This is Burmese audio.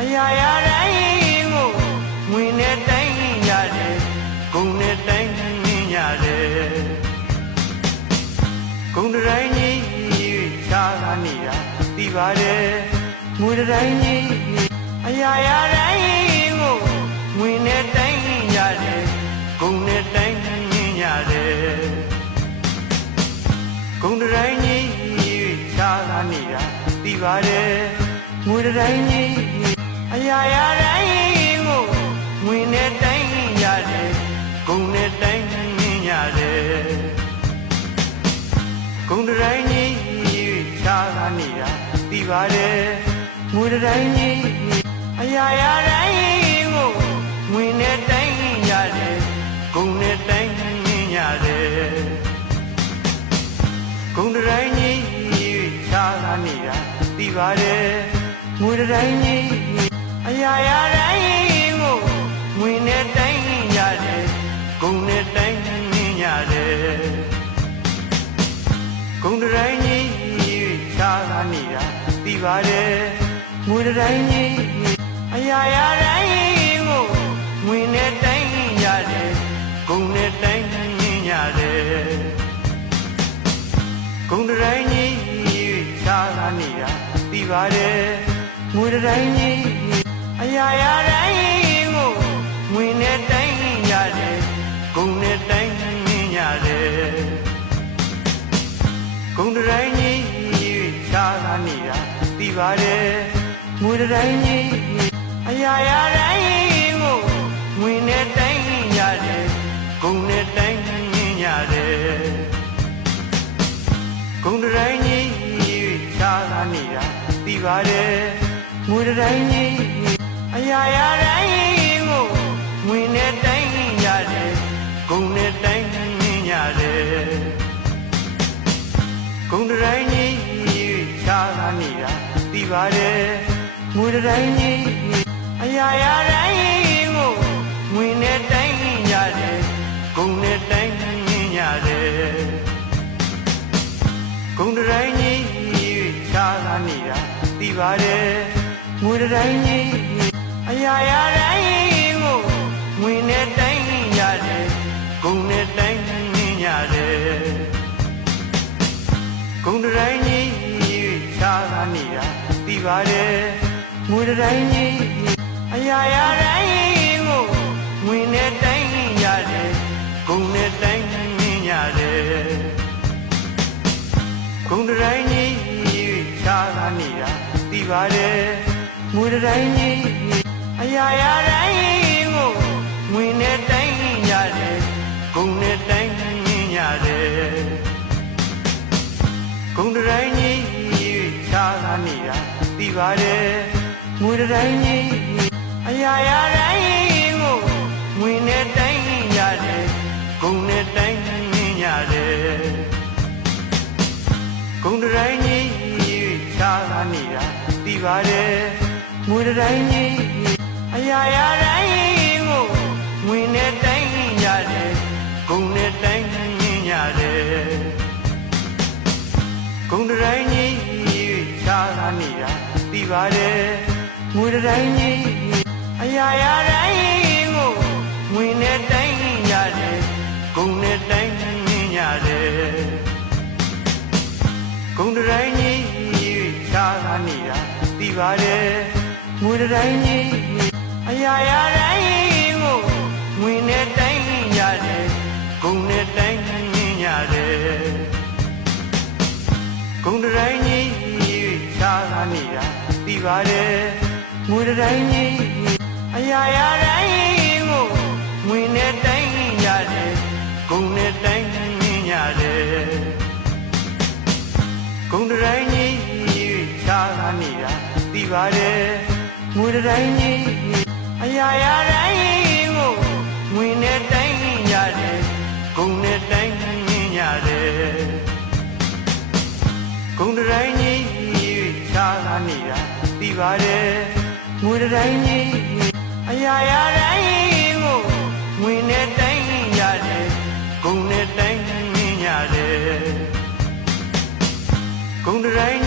အရာရာတိုင်းကိုငွေနဲ့တိုင်းရတယ်ဂုံနဲ့တိုင်းရတယ်ဂုံတိုင်းကြီးရှားလာနေတာသိပါတယ်ငွေတိုင်းကြီးအရာရာတိုင်းကိုငွေနဲ့တိုင်းရတယ်ဂုံနဲ့တိုင်းရတယ်ဂုံတိုင်းကြီးရှားလာနေတာသိပါတယ်ငွေတိုင်းကြီးအရာရာတိုင်းကိုငွေနဲ့တိုင်းရတယ်ဂုံနဲ့တိုင်းရတယ်ဂုံတိုင်းကြီးရှားလာနေတာသိပါတယ်ငွေတိုင်းကြီးအရာရာတိုင်းကိုငွေနဲ့တိုင်းရတယ်ဂုံနဲ့တိုင်းရတယ်ဂုံတိုင်းကြီးရှားလာနေတာသိပါတယ်ငွေတိုင်းကြီးအရာရာတိုင်းကိုငွေနဲ့တိုင်းရတယ်ဂုံနဲ့တိုင်းရတယ်ဂုံတိုင်းကြီးရှားလာနေတာသိပါတယ်ငွေတိုင်းကြီးအရာရာတိုင်းကိုငွေနဲ့တိုင်းရတယ်ဂုံနဲ့တိုင်းရတယ်ဂုံတိုင်းကြီးရှားလာနေတာသိပါတယ်ငွေတိုင်းကြီးအရာရာတိုင်းကိုငွေနဲ့တိုင်းရတယ်ဂုံနဲ့တိုင်းရတယ်ဂုံတိုင်းကြီးရှားလာနေတာသိပါတယ်ငွေတိုင်းကြီးအရာရာတိုင်းကိုငွေနဲ့တိုင်းရတယ်ဂုံနဲ့တိုင်းရတယ်ဂုံတိုင်းကြီးရှားလာနေတာသိပါတယ်ငွေတိုင်းကြီးအရာရာတိုင်းကိုငွေနဲ့တိုင်းရတယ်ဂုံနဲ့တိုင်းရတယ်ဂုံတိုင်းကြီးရှားလာနေတာသိပါတယ်ငွေတိုင်းကြီးအရာရာတိုင်းကိုငွေနဲ့တိုင်းရတယ်ဂုံနဲ့တိုင်းရတယ်ဂုံတိုင်းကြီးရှားလာနေတာသိပါတယ်ငွေတိုင်းကြီးအရာရာတိုင်းကိုငွေနဲ့တိုင်းရတယ်ဂုံနဲ့တိုင်းရတယ်ဂုံတိုင်းကြီးရှားလာနေတာသိပါတယ်ငွေတိုင်းကြီးအရာရာတိုင်းကိုငွေနဲ့တိုင်းရတယ်ဂုံနဲ့တိုင်းရတယ်ဂုံတိုင်းကြီးရှားလာနေတာသိပါတယ်ငွေတိုင်းကြီးအရာရာတိုင်းကိုငွေနဲ့တိုင်းရတယ်ဂုံနဲ့တိုင်းရတယ်ဂုံတိုင်းကြီးရှားလာနေတာသိပါတယ်ငွေတိုင်းကြီးအရာရာတိုင်းကိုငွေနဲ့တိုင်းရတယ်ဂုံနဲ့တိုင်းရတယ်ဂုံတိုင်းကြီးရှားလာနေတာသိပါတယ်ငွေတိုင်းကြီးအရာရာတိုင်းကိုငွေနဲ့တိုင်းရတယ်ဂုံနဲ့တိုင်းရတယ်ဂုံတိုင်းကြီးရှားလာနေတာသိပါတယ်ငွေတိုင်းကြီးအရာရာတိုင်းကိုငွေနဲ့တိုင်းရတယ်ဂုံနဲ့တိုင်းရတယ်ဂုံတိုင်းကြီးရှားလာနေတာသိပါတယ်ငွေတိုင်းကြီးအရာရာတိုင်းကိုငွေနဲ့တိုင်းရတယ်ဂုံနဲ့တိုင်းရတယ်ဂုံတိုင်းကြီးရှားလာနေတာသိပါတယ်ငွေတိုင်းကြီးအရာရာတိုင်းကိုငွေနဲ့တိုင်းရတယ်ဂုံနဲ့တိုင်းရတယ်ဂုံတိုင်းကြီးရှားလာနေတာသိပါတယ်ငွေတိုင်းကြီးအရာရာတိုင်းကိုငွေနဲ့တိုင်းရတယ်ဂုံနဲ့တိုင်းရတယ်ဂုံတိုင်းကြီးရှားလာနေတာသိပါတယ်ငွေတိုင်းကြီးအရာရာတိုင်းကိုငွေနဲ့တိုင်းရတယ်ဂုံနဲ့တိုင်းရတယ်ဂုံတိုင်း